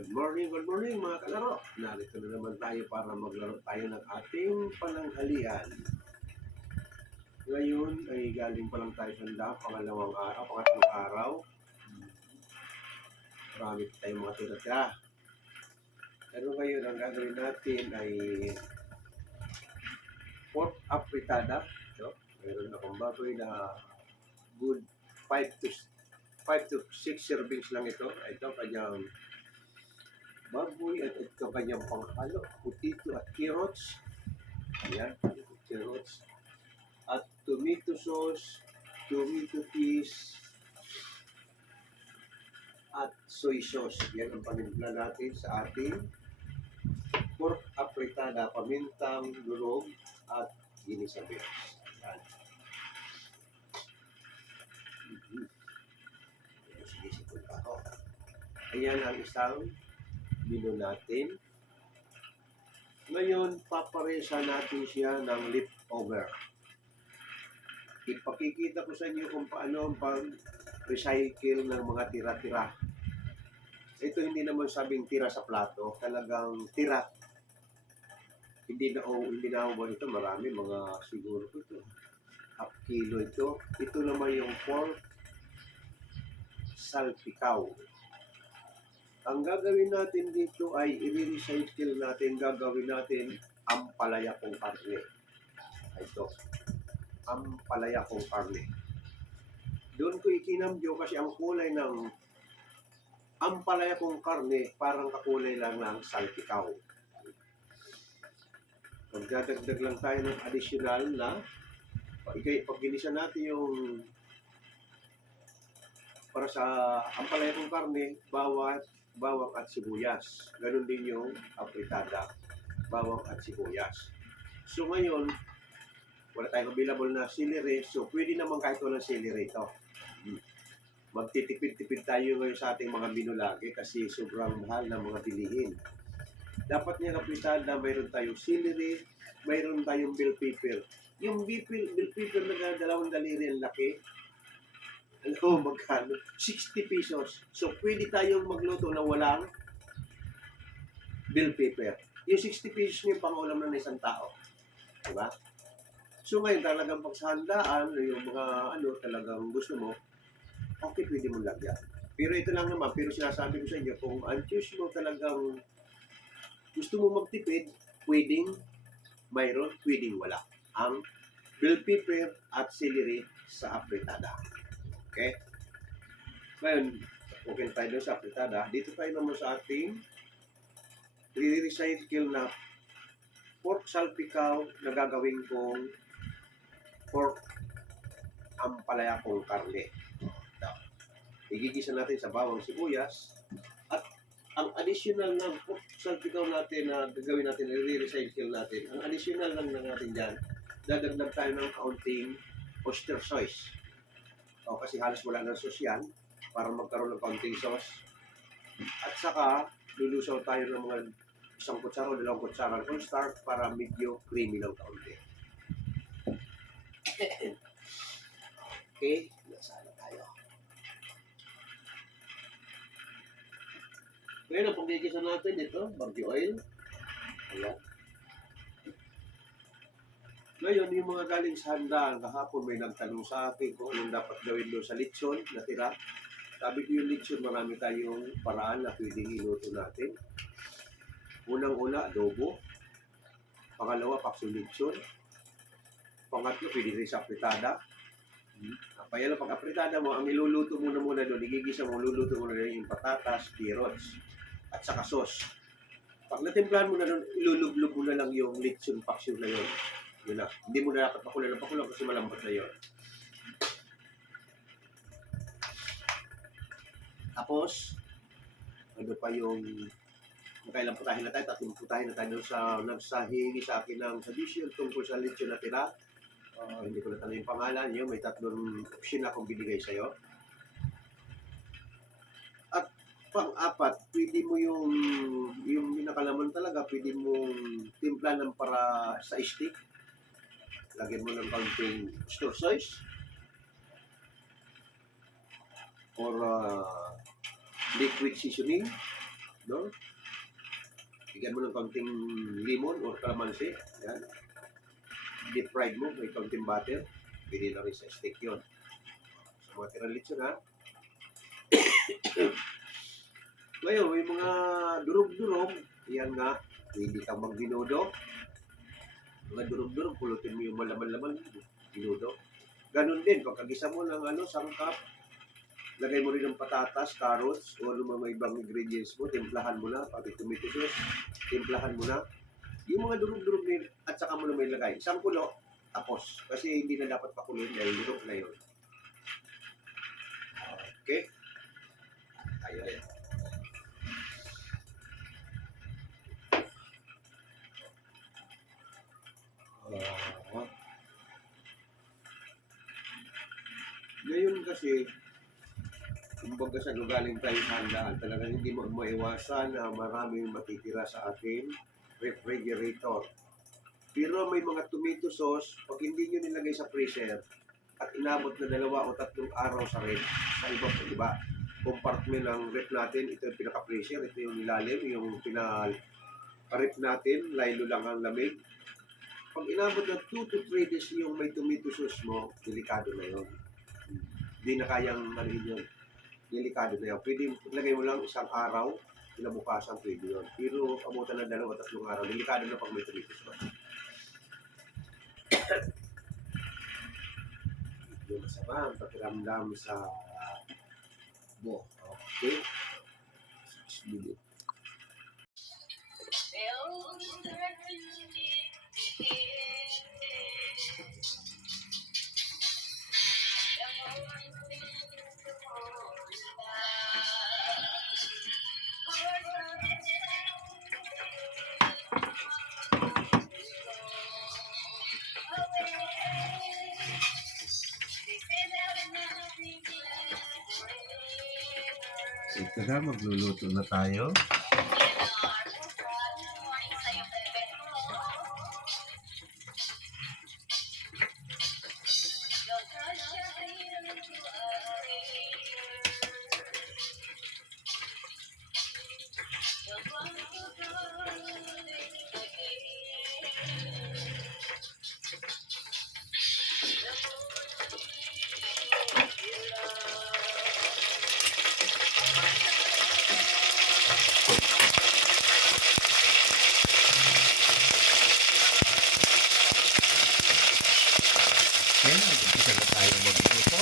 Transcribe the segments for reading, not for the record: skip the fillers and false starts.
Good morning mga kalaro. Narito na naman tayo para maglaro tayo ng ating pananghalian. Ngayon ay galing pa lang tayo sa pangatlong araw. Marami tayong mga tira-tira. Pero ngayon ang gagawin natin ay pork apritada. So, meron akong baboy na good 5 to 6 servings lang ito. Ito kanyang baboy at ito kanyang panghalo, putito at carrots. Ayan, carrots. At tomato sauce, tomato paste, at soy sauce. Yan ang panimpla natin sa ating pork apritada, pamintang, durog, at ginisabes. Ayan. Sinisipon pa ako. Ayan ang isang menu natin. Ngayon, paparesa natin siya ng leftover. Ipakikita ko sa inyo kung paano ang pag-recycle ng mga tira-tira. Ito hindi naman sabing tira sa plato, talagang tira. Hindi na ako ito, marami, mga siguro ito. Half kilo ito. Ito naman yung pork salpikaw. Ang gagawin natin dito ay i-recycle natin, gagawin natin ampalaya kong karne. Ito, ampalaya kong karne. Doon ko ikinamdyo kasi ang kulay ng ampalaya kong karne parang kakulay lang ng salpikaw. Magdadagdag lang tayo ng additional na pag ginisa natin yung para sa ampalaya kong karne, bawang at sibuyas. Ganon din yung apritada, bawang at sibuyas. So ngayon, wala tayong available na celery, so pwede naman kahit walang celery ito. Magtitipid-tipid tayo ngayon sa ating mga menu lagi kasi sobrang mahal ng mga bilihin. Dapat niya apritada, mayroon tayong celery, mayroon tayong bell pepper. Yung bell pepper na dalawang daliri ang laki, ano, magkano? 60 pesos. So, pwede tayong magluto na walang bell pepper. Yung 60 pesos yung pang-ulam ng isang tao. Diba? So, ngayon talagang pagsahandaan, yung mga talagang gusto mo, okay, pwede mo lagyan. Pero ito lang naman, pero sinasabi ko sa inyo, kung choose mo talagang gusto mo magtipid, pwedeng mayroon, pwedeng wala. Ang bell pepper at celery sa apritada. Okay? Ngayon, okay tayo sa apritada. Dito tayo naman sa ating re-recycle na pork salpikaw na gagawin kong pork ampalaya kong karne. Igigisa natin sa bawang sibuyas at ang additional ng pork salpikaw natin na gagawin natin, re-recycle natin, ang additional lang na natin dyan, dadagdag tayo ng kaunting oyster sauce. Kasi halos wala ng sauce yan para magkaroon ng kaunting sauce. At saka, lulusaw tayo ng mga 1 kutsara o 2 kutsara ng cornstarch para medyo creamy ng kaunti. Okay, nasala tayo. Ngayon, ang pagkikisa natin ito, barbecue oil. Ayan. Ngayon, yung mga galing sa handaan, kahapon may nagtanong sa akin kung anong dapat gawin doon sa lechon na tira. Sabi ko yung lechon, marami tayong paraan na pwedeng iluto natin. Unang-una, adobo. Pangalawa, pakso lechon. Pangatlo, pwede rin sa apritada. Kaya lang, pag apritada mo, ang iluluto muna doon, igigisa mo, luluto muna doon yung patatas, carrots, at saka sauce. Pag natimplahan mo na doon, ilulublog mo na lang yung lechon pakso na yun. Yun na. Hindi mo na dapat pakulan kasi malambot na yun. Tapos, ano pa yung kailan putahin na tayo, tatlong putahin na tayo sa nagsahingi sa akin ng suggestion tungkol sa lechon na tira. Hindi ko na tanong yung pangalan nyo, may 3 option akong binigay sa'yo. At pang-apat, pwede mo yung pinakalaman talaga, pwede mong timpla ng para sa steak. Lagyan mo ng kaunting oyster sauce or liquid seasoning. no? Bigyan mo ng kaunting lemon or calamansi. Yan. Deep fried mo, may kaunting butter. Pwede na rin sa steak yun. Sa mga tirang lechon, ha? Ngayon, may mga durog-durog. Yan nga, hindi kang magbinudo. Mga durog-durog, pulutin mo yung malaman-laman. Binudo. Ganun din, pagkagisa mo ng sangkap, lagay mo rin ng patatas, carrots, o ano mga ibang ingredients mo, timplahan mo na, pati tomato sauce, timplahan mo na. Yung mga durog-durog na yun, at saka mo na may lagay. Isang kulo, tapos. Kasi hindi na dapat pakuloyin dahil durog na yun. Okay? Ayun. Ngayon kasi, kumbaga sa galing tayo sa handaan, talagang hindi mo maiwasan na maraming matitira sa ating refrigerator. Pero may mga tomato sauce, pag hindi nyo nilagay sa freezer, at inabot na 2 o 3 araw sa ref, sa iba, compartment ng ref natin, ito yung pinaka-freezer, ito yung nilalim, yung pinaka-ref natin, laylo lang ang lamig. Pag inabot na 2 to 3 days yung may tomato sauce mo, delikado na yun. Hindi na kayang yun. Delikado na yun. Pwede lagay mo lang 1 araw, kinabukasan pwede yun. Pero abutan na 2 o 3 araw, delikado na pag may tomato sauce. Yung masama ang pakiramdam sa buhok. Okay? 6 minutes. Ito na, magluluto na tayo. Okay, mag-umpisa na tayo magluto.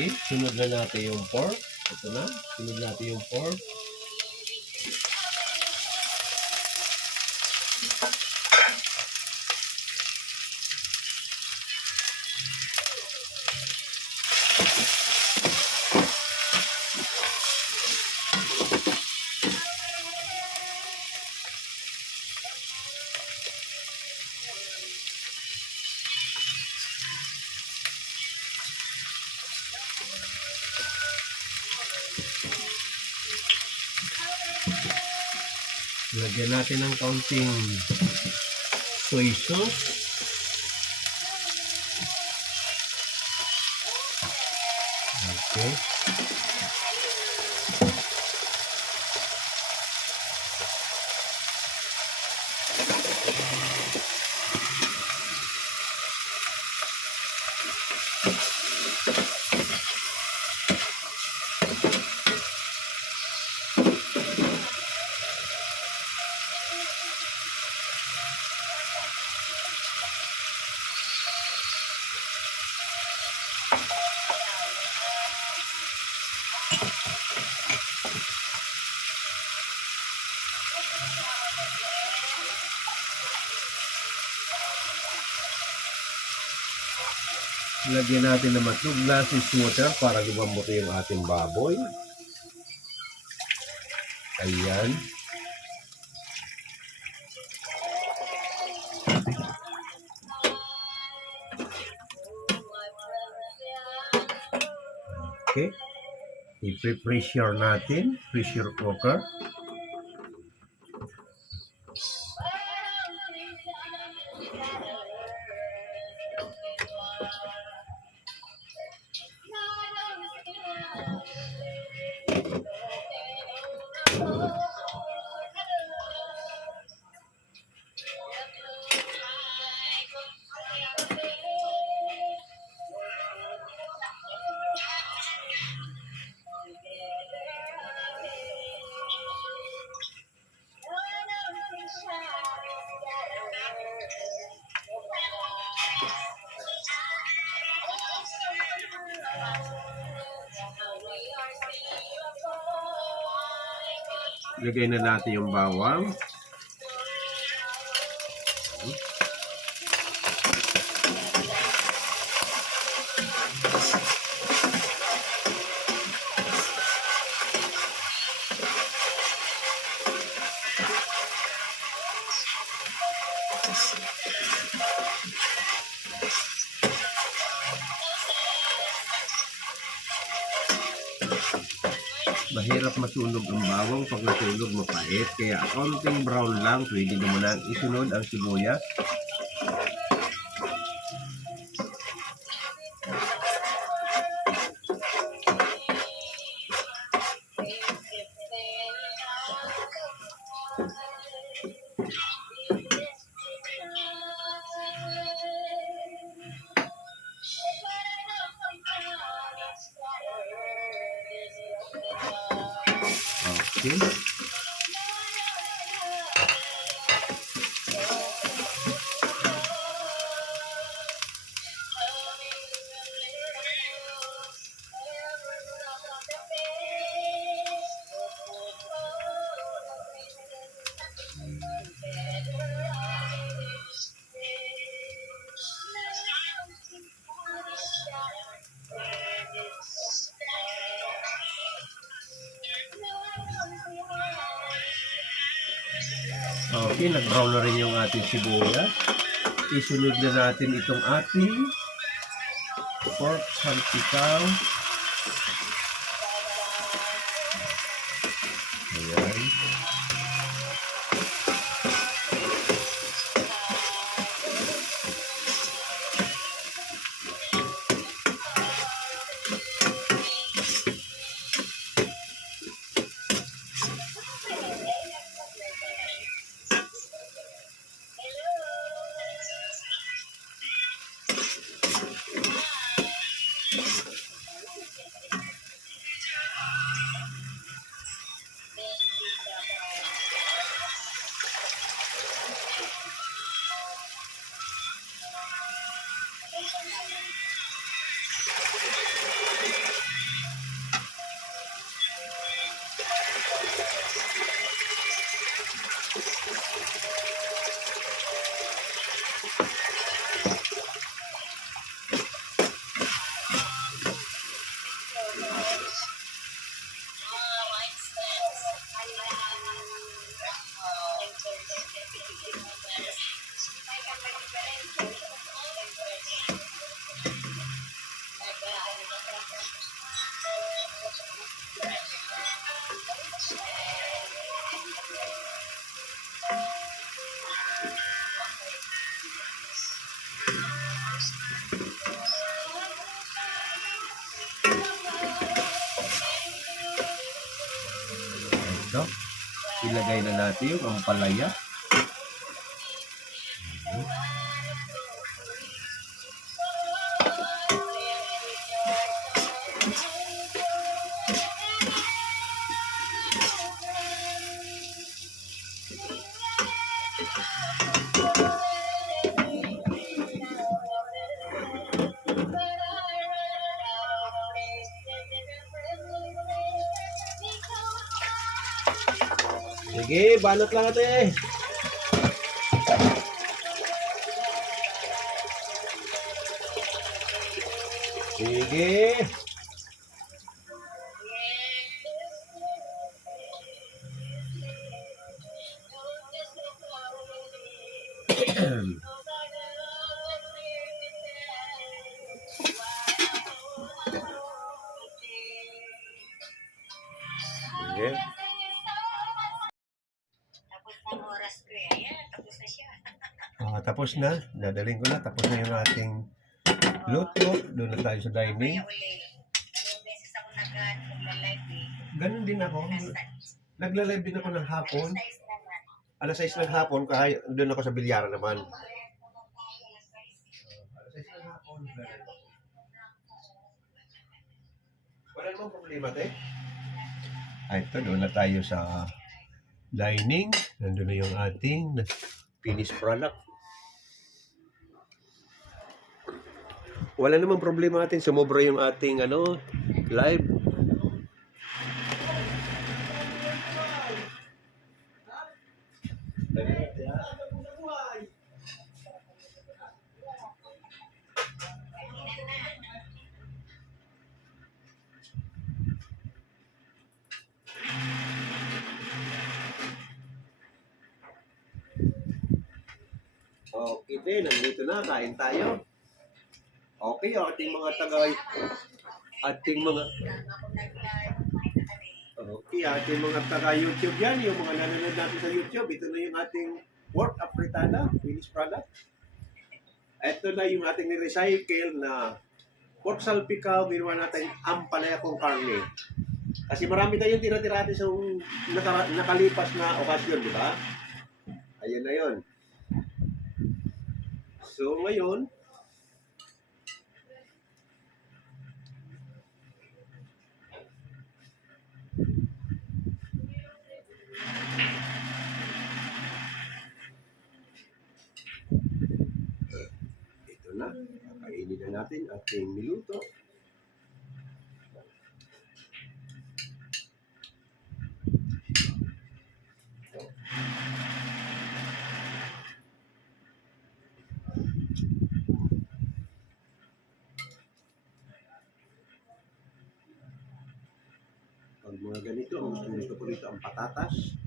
Okay, sunod na natin yung pork. Ito na, sunod natin yung pork. Lagyan natin ng kaunting soy sauce. Okay. Lagyan natin naman ito glasses water para gumamuti yung ating baboy. Ayan. Okay. I-pressure natin. Pressure cooker. Lagay na natin yung bawang. Mahirap masunog ang bawang pag nasunog mapait. Kaya konting brown lang. Pwede naman lang isunod ang sibuyas. Okay. Okay, nag-brown na rin yung ating sibuyas. Isunod na natin itong ating pork salpikaw. Ayan. Ito. Ilagay na natin yung ampalaya. Sige, banat lang ate. Sige. Sige. Tapos ng oras ko eh. Ayan, tapos na siya. Tapos na. Dadaling ko na. Tapos na yung ating luto. Doon na tayo sa dining. Kaya uli. Anong beses ako nagla-live eh. Ganun din ako. Nagla-live din ako ng hapon. Size naman. Alas 6 ng hapon. Kaya doon ako sa bilyara naman. Alas 6 ng hapon. Wala namang problema, te. Ito, doon na tayo sa dining. Nandun na yung ating finished product. Wala namang problema natin. Sumobra yung ating live. Okay din, nandito na, kain tayo. Okay, ating mga tagay, ating mga taga YouTube yan, yung mga nanonood natin sa YouTube, ito na yung ating pork apritada, finished product. Ito na yung ating ni-recycle na pork salpicao, ginawa natin ampalaya kong karne. Kasi marami tayong tira-tira natin sa nakalipas na okasyon, di ba? Ayun na yun. So ngayon, ito na, kakainin na natin ating niluto. Pag mga ganito, ang gusto ko rito ang patatas.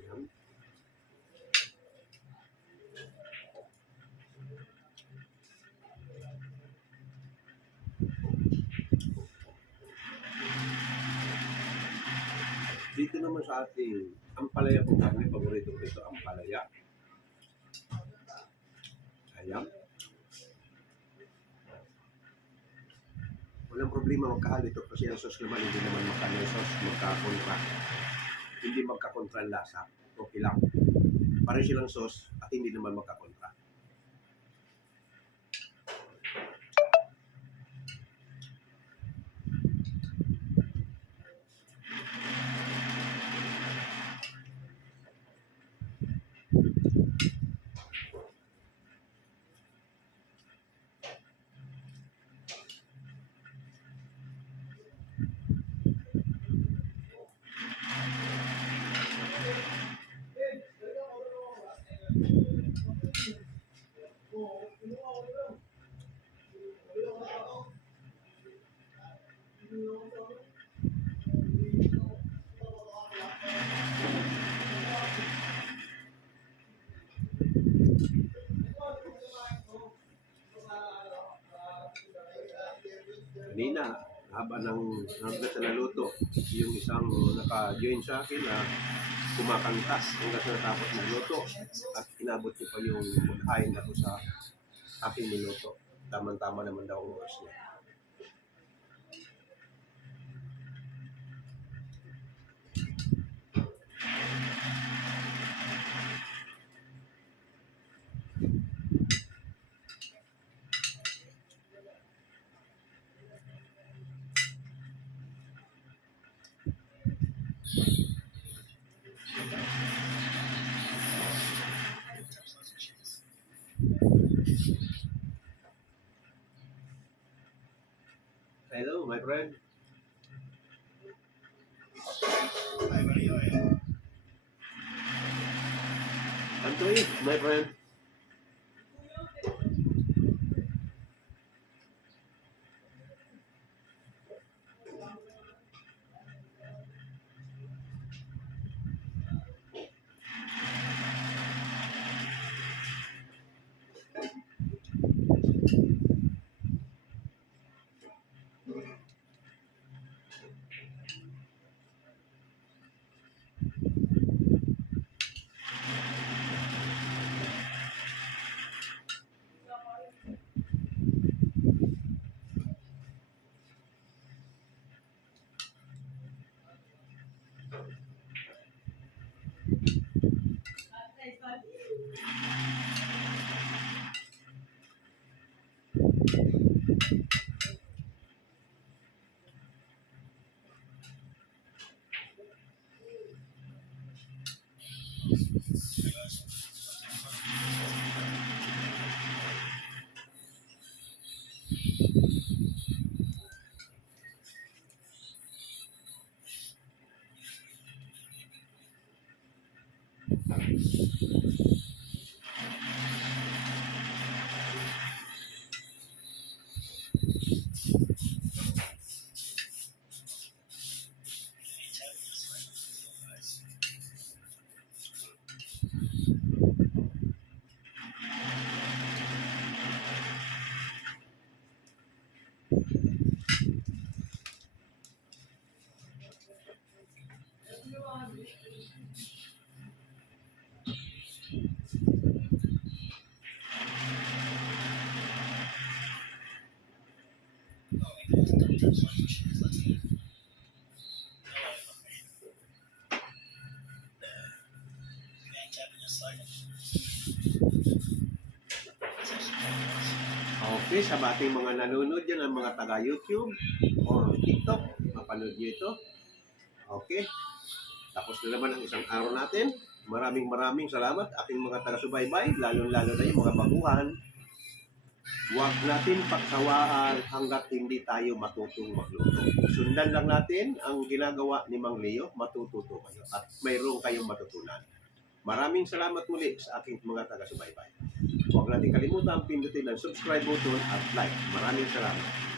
Ayan. Dito naman sa ating ampalaya kung kami, paborito ko ito, ampalaya. Ayan. Walang problema magkahalo ito kasi ang sauce naman hindi naman magkakontra. Hindi magkakontra ang lasa. Okay lang. Pareho silang sauce at hindi naman magkakontra. Kanina, haba ng hanggang sa naluto, yung isang naka-join sa akin na kumakanta hanggang sa natapos magluto at inabot niya pa yung magkain ako sa aking niluto. Tama-tama naman daw ang oras niya. Hello, my friend. Anthony, my friend. Okay, sa ating mga nanonood dyan, ang mga taga-YouTube or TikTok, mapanood nyo ito. Okay, tapos na naman ang isang araw natin. Maraming salamat aking mga taga-subaybay, lalo-lalo na yung mga baguhan. Huwag natin pagsawaan hanggat hindi tayo matutong magluto. Sundan lang natin ang ginagawa ni Mang Leo, matututo kayo at mayroon kayong matutunan. Maraming salamat muli sa aking mga taga-subaybay. Huwag natin kalimutan pindutin ang subscribe button at like. Maraming salamat.